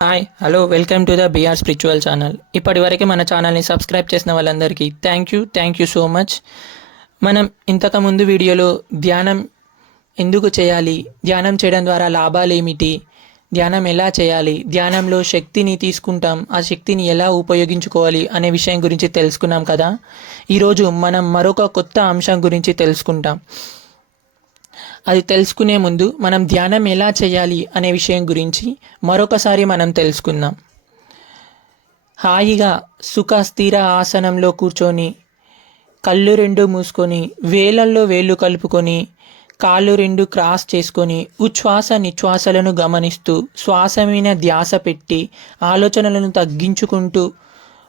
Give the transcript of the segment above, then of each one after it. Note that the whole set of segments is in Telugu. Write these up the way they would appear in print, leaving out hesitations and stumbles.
Hi hello welcome to the BR spiritual channel. ఇప్పటివరకు మన ఛానల్ని సబ్స్క్రైబ్ చేసిన వాళ్ళందరికీ థ్యాంక్ యూ సో మచ్. మనం ఇంతకుముందు వీడియోలో ధ్యానం ఎందుకు చేయాలి, ధ్యానం చేయడం ద్వారా లాభాలు ఏమిటి, ధ్యానం ఎలా చేయాలి, ధ్యానంలో శక్తిని తీసుకుంటాం, ఆ శక్తిని ఎలా ఉపయోగించుకోవాలి అనే విషయం గురించి తెలుసుకున్నాం కదా. ఈరోజు మనం మరొక కొత్త అంశం గురించి తెలుసుకుంటాం. అది తెలుసుకునే ముందు మనం ధ్యానం ఎలా చేయాలి అనే విషయం గురించి మరొకసారి మనం తెలుసుకుందాం. హాయిగా సుఖ స్థిర ఆసనంలో కూర్చొని కళ్ళు రెండు మూసుకొని వేలల్లో వేళ్ళు కలుపుకొని కాళ్ళు రెండు క్రాస్ చేసుకొని ఉచ్ఛ్వాస నిశ్వాసలను గమనిస్తూ శ్వాస మీద ధ్యాస పెట్టి ఆలోచనలను తగ్గించుకుంటూ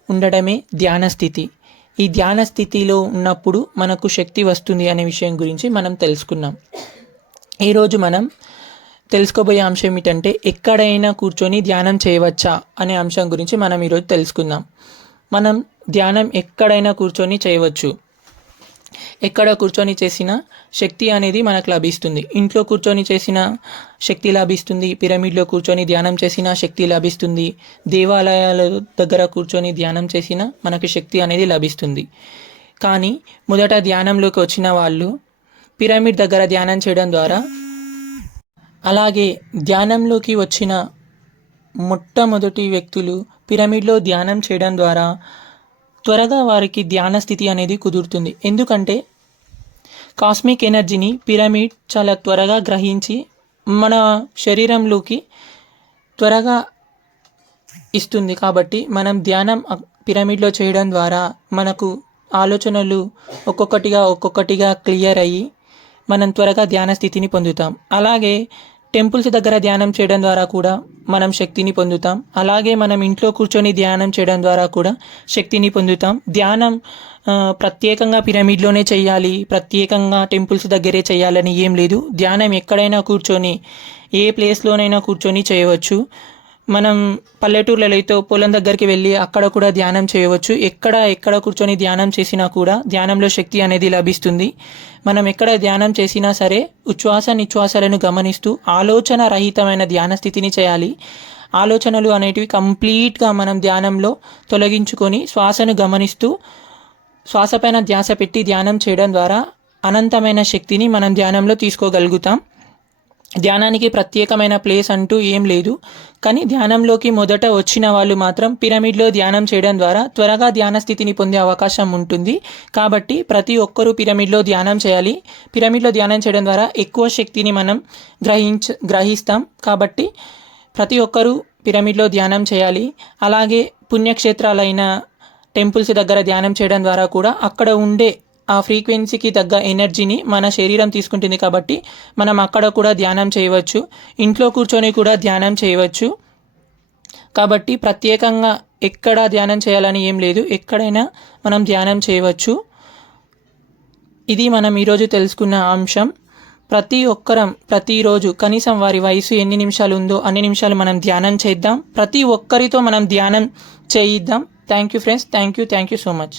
ఉండడమే ధ్యాన స్థితి. ఈ ధ్యాన స్థితిలో ఉన్నప్పుడు మనకు శక్తి వస్తుంది అనే విషయం గురించి మనం తెలుసుకున్నాం. ఈరోజు మనం తెలుసుకోబోయే అంశం ఏమిటంటే ఎక్కడైనా కూర్చొని ధ్యానం చేయవచ్చా అనే అంశం గురించి మనం ఈరోజు తెలుసుకుందాం. మనం ధ్యానం ఎక్కడైనా కూర్చొని చేయవచ్చు. ఎక్కడ కూర్చొని చేసిన శక్తి అనేది మనకు లభిస్తుంది. ఇంట్లో కూర్చొని చేసిన శక్తి లభిస్తుంది, పిరమిడ్లో కూర్చొని ధ్యానం చేసిన శక్తి లభిస్తుంది, దేవాలయాల దగ్గర కూర్చొని ధ్యానం చేసిన మనకు శక్తి అనేది లభిస్తుంది. కానీ మొదట ధ్యానంలోకి వచ్చిన వాళ్ళు పిరమిడ్ దగ్గర ధ్యానం చేయడం ద్వారా, అలాగే ధ్యానంలోకి వచ్చిన మొట్టమొదటి వ్యక్తులు పిరమిడ్లో ధ్యానం చేయడం ద్వారా త్వరగా వారికి ధ్యాన స్థితి అనేది కుదురుతుంది. ఎందుకంటే కాస్మిక్ ఎనర్జీని పిరమిడ్ చాలా త్వరగా గ్రహించి మన శరీరంలోకి త్వరగా ఇస్తుంది. కాబట్టి మనం ధ్యానం పిరమిడ్లో చేయడం ద్వారా మనకు ఆలోచనలు ఒక్కొక్కటిగా క్లియర్ అయ్యి మనం త్వరగా ధ్యాన స్థితిని పొందుతాం. అలాగే టెంపుల్స్ దగ్గర ధ్యానం చేయడం ద్వారా కూడా మనం శక్తిని పొందుతాం. అలాగే మనం ఇంట్లో కూర్చొని ధ్యానం చేయడం ద్వారా కూడా శక్తిని పొందుతాం. ధ్యానం ప్రత్యేకంగా పిరమిడ్లోనే చేయాలి, ప్రత్యేకంగా టెంపుల్స్ దగ్గరే చేయాలని ఏం లేదు. ధ్యానం ఎక్కడైనా కూర్చొని ఏ ప్లేస్లోనైనా కూర్చొని చేయవచ్చు. మనం పల్లెటూర్లలో అయితే పొలం దగ్గరికి వెళ్ళి అక్కడ కూడా ధ్యానం చేయవచ్చు. ఎక్కడ కూర్చొని ధ్యానం చేసినా కూడా ధ్యానంలో శక్తి అనేది లభిస్తుంది. మనం ఎక్కడ ధ్యానం చేసినా సరే ఉచ్ఛ్వాస నిశ్వాసాలను గమనిస్తూ ఆలోచన రహితమైన ధ్యాన స్థితిని చేయాలి. ఆలోచనలు అనేటివి కంప్లీట్గా మనం ధ్యానంలో తొలగించుకొని శ్వాసను గమనిస్తూ శ్వాసపైన ధ్యాస పెట్టి ధ్యానం చేయడం ద్వారా అనంతమైన శక్తిని మనం ధ్యానంలో తీసుకోగలుగుతాం. ధ్యానానికి ప్రత్యేకమైన ప్లేస్ అంటూ ఏం లేదు. కానీ ధ్యానంలోకి మొదట వచ్చిన వాళ్ళు మాత్రం పిరమిడ్లో ధ్యానం చేయడం ద్వారా త్వరగా ధ్యాన స్థితిని పొందే అవకాశం ఉంటుంది. కాబట్టి ప్రతి ఒక్కరూ పిరమిడ్లో ధ్యానం చేయాలి. పిరమిడ్లో ధ్యానం చేయడం ద్వారా ఎక్కువ శక్తిని మనం గ్రహిస్తాం. కాబట్టి ప్రతి ఒక్కరూ పిరమిడ్లో ధ్యానం చేయాలి. అలాగే పుణ్యక్షేత్రాలైన టెంపుల్స్ దగ్గర ధ్యానం చేయడం ద్వారా కూడా అక్కడ ఉండే ఆ ఫ్రీక్వెన్సీకి తగ్గ ఎనర్జీని మన శరీరం తీసుకుంటుంది. కాబట్టి మనం అక్కడ కూడా ధ్యానం చేయవచ్చు. ఇంట్లో కూర్చొని కూడా ధ్యానం చేయవచ్చు. కాబట్టి ప్రత్యేకంగా ఎక్కడ ధ్యానం చేయాలని ఏం లేదు, ఎక్కడైనా మనం ధ్యానం చేయవచ్చు. ఇది మనం ఈరోజు తెలుసుకున్న అంశం. ప్రతి ఒక్కరం ప్రతిరోజు కనీసం వారి వయసు ఎన్ని నిమిషాలు ఉందో అన్ని నిమిషాలు మనం ధ్యానం చేద్దాం. ప్రతి ఒక్కరితో మనం ధ్యానం చేయిద్దాం. Thank you friends. Thank you so much.